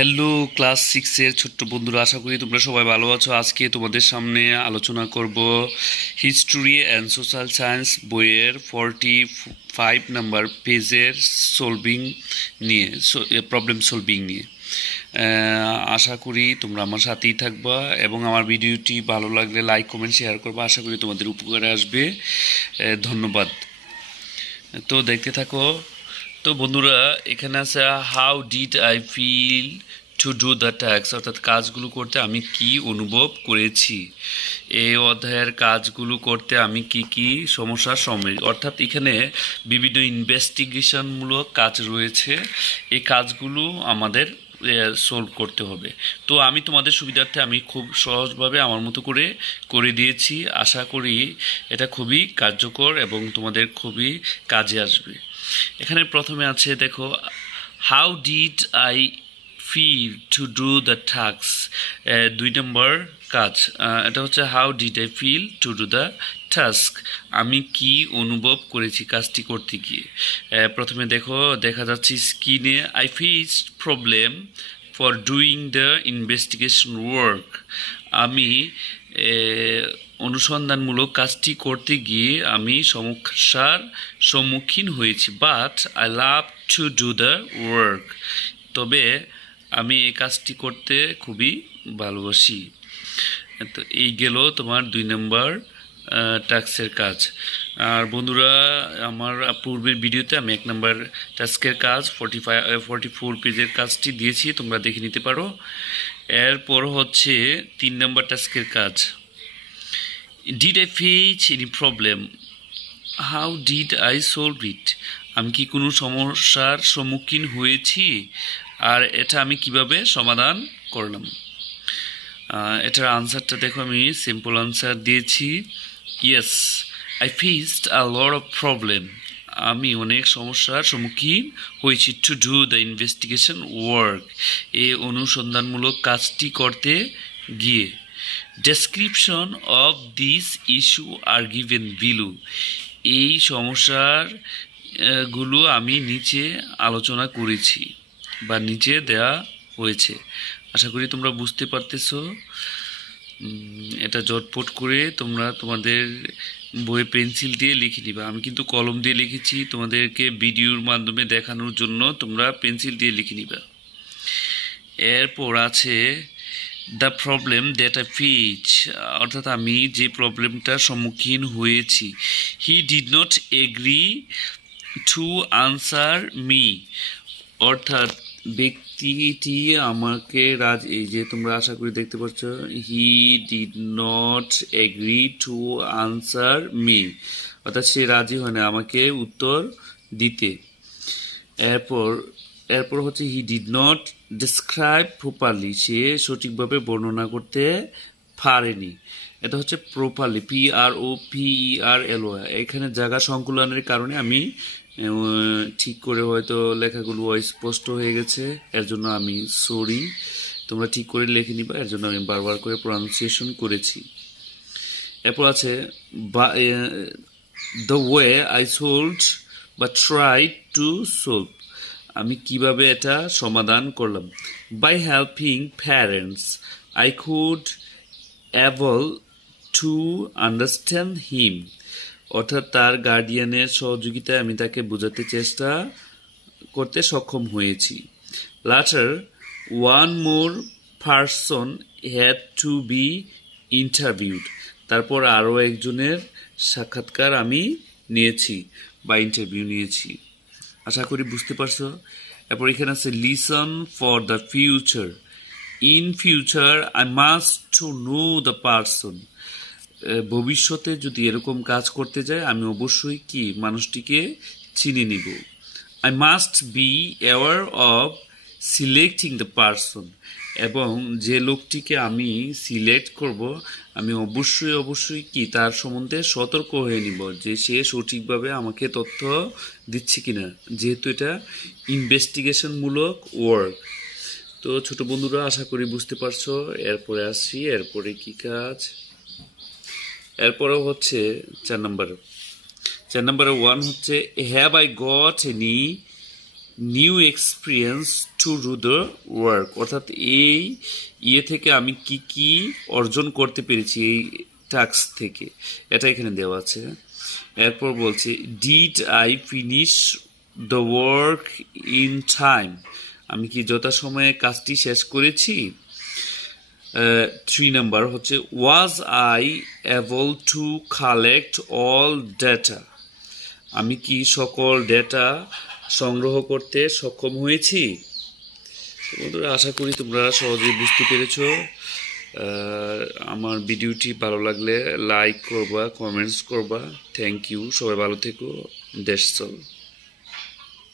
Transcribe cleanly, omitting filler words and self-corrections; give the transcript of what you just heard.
Hello class সিক্সের ছোট্ট বন্ধুরা, আশা করি তোমরা সবাই ভালো আছো। আজকে তোমাদের সামনে আলোচনা করব হিস্ট্রি অ্যান্ড সোশ্যাল সায়েন্স বইয়ের 45 নাম্বার পেজের সলভিং নিয়ে, প্রবলেম সলভিং নিয়ে। আশা করি তোমরা আমার সাথেই থাকবা এবং আমার ভিডিওটি ভালো লাগলে লাইক কমেন্ট শেয়ার করবা। আশা করি তোমাদের উপকারে আসবে। ধন্যবাদ। তো দেখতে থাকো। তো বন্ধুরা, এখানে আছে how did I feel to do the task, অর্থাৎ কাজগুলো করতে আমি কি অনুভব করেছি। এই অধ্যায়ের কাজগুলো করতে আমি কি কি সমস্যার সম্মুখীন, অর্থাৎ এখানে বিভিন্ন ইনভেস্টিগেশনমূলক কাজ রয়েছে। এই কাজগুলো আমাদের সলভ করতে হবে। তো আমি তোমাদের সুবিধার্থে আমি খুব সহজভাবে আমার মতো করে করে দিয়েছি। আশা করি এটা খুবই কার্যকর এবং তোমাদের খুবই কাজে আসবে। এখানে প্রথমে আছে, দেখো, how did I feel to do the task. 2 নম্বর কাজ, এটা হচ্ছে how did I feel to do the task, আমি কি অনুভব করেছি কাজটি করতে গিয়ে। প্রথমে দেখো, দেখা যাচ্ছে স্ক্রিনে, I face problem for doing the investigation work, আমি অনুসন্ধানমূলক কাজটি করতে গিয়ে আমি সমস্যার সম্মুখীন হয়েছি। But I love to do the work, তবে আমি এই কাজটি করতে খুবই ভালোবাসি। তো এই গেল তোমার 2 নম্বর টাস্কের কাজ। আর বন্ধুরা, আমার পূর্বের ভিডিওতে আমি 1 নম্বর টাস্কের কাজ 44 পেজের কাজটি দিয়েছি, তোমরা দেখে নিতে পারো। এরপর হচ্ছে 3 নম্বর টাস্কের কাজ, did I face any problem, how did I solve it, আমি কি কোনো সমস্যার সম্মুখীন হয়েছি আর এটা আমি কিভাবে সমাধান করলাম। এটার আনসারটা দেখো, আমি সিম্পল আনসার দিয়েছি, yes I faced a lot of problem, আমি অনেক সমস্যার সম্মুখীন হয়েছি two do the investigation work, এই অনুসন্ধানমূলক কাজটি করতে গিয়ে। Description of this issue are given below, এই সমস্যার গুলো আমি নিচে আলোচনা করেছি বা নিচে দেয়া হয়েছে। আশা করি তোমরা বুঝতে পারতেছো। এটা জটপট করে তোমরা তোমাদের বইয়ে পেন্সিল দিয়ে লিখে নিবা। আমি কিন্তু কলম দিয়ে লিখেছি, তোমাদেরকে ভিডিওর মাধ্যমে দেখানোর জন্য তোমরা পেন্সিল দিয়ে লিখে নিবা। এরপর আছে the problem that I face, অর্থাৎ আমি যে প্রবলেমটার সম্মুখীন হয়েছি। হি did not agree to answer me, অর্থাৎ ব্যক্তিটি আমাকে এই যে তোমরা আশা করি দেখতে পাচ্ছ, হি did not agree to answer me, অর্থাৎ সে রাজি হয় না আমাকে উত্তর দিতে। এরপর হচ্ছে he did not describe properly, সে সঠিকভাবে বর্ণনা করতে পারেনি। এটা হচ্ছে প্রপারলি, PROPERLY, এখানে জায়গা সংকুলনের কারণে আমি ঠিক করে হয়তো লেখাগুলো অস্পষ্ট হয়ে গেছে, এর জন্য আমি সরি। তোমরা ঠিক করে লিখে নিবা, এর জন্য আমি বারবার করে প্রনাউন্সিয়েশন করেছি। এরপর আছে দ্য ওয়ে আই সলভড বা ট্রাই টু সলভ, আমি কিভাবে এটা সমাধান করলাম। By helping parents I could able to understand him, অর্থাৎ তার গার্ডিয়ানের সহযোগিতায় আমি তাকে বোঝাতে চেষ্টা করতে সক্ষম হয়েছি। Later one more person had to be interviewed, তারপর আরও একজনের সাক্ষাৎকার আমি নিয়েছি বা ইন্টারভিউ নিয়েছি। আশা করি বুঝতে পারছো। এরপর এখানে আছে listen for the future, in future I must to know the person, ভবিষ্যতে যদি এরকম কাজ করতে যায় আমি অবশ্যই কি মানুষটিকে চিনে নিব। I must be aware of selecting the person, এবং যে লোকটিকে আমি সিলেক্ট করব আমি অবশ্যই কি তার সম্বন্ধে সতর্ক হয়ে নিব যে সে সঠিকভাবে আমাকে তথ্য দিচ্ছে কিনা, যেহেতু এটা ইনভেস্টিগেশনমূলক ওয়ার্ক। তো ছোট বন্ধুরা, আশা করি বুঝতে পারছো। এরপরে আসছি, এরপরে কি কাজ। এরপরেও হচ্ছে 4 নম্বরে 1 হচ্ছে have I got any new experience to do the work, অর্থাৎ এই থেকে আমি কি কি অর্জন করতে পেরেছি এই টাস্ক থেকে, এটা এখানে দেওয়া আছে। এরপর বলছে did I finish the work in time, আমি কি যথাসময়ে কাজটি শেষ করেছি। 3 নাম্বার হচ্ছে was I able to collect all data, আমি কি সকল ডেটা সংগ্রহ করতে সক্ষম হয়েছি। বন্ধুরা, আশা করি তোমরা সহজেই বুঝতে পেরেছো। আমার ভিডিওটি ভালো লাগলে লাইক করবা, কমেন্টস করবা। থ্যাংক ইউ, সবাই ভালো থেকো। That's all.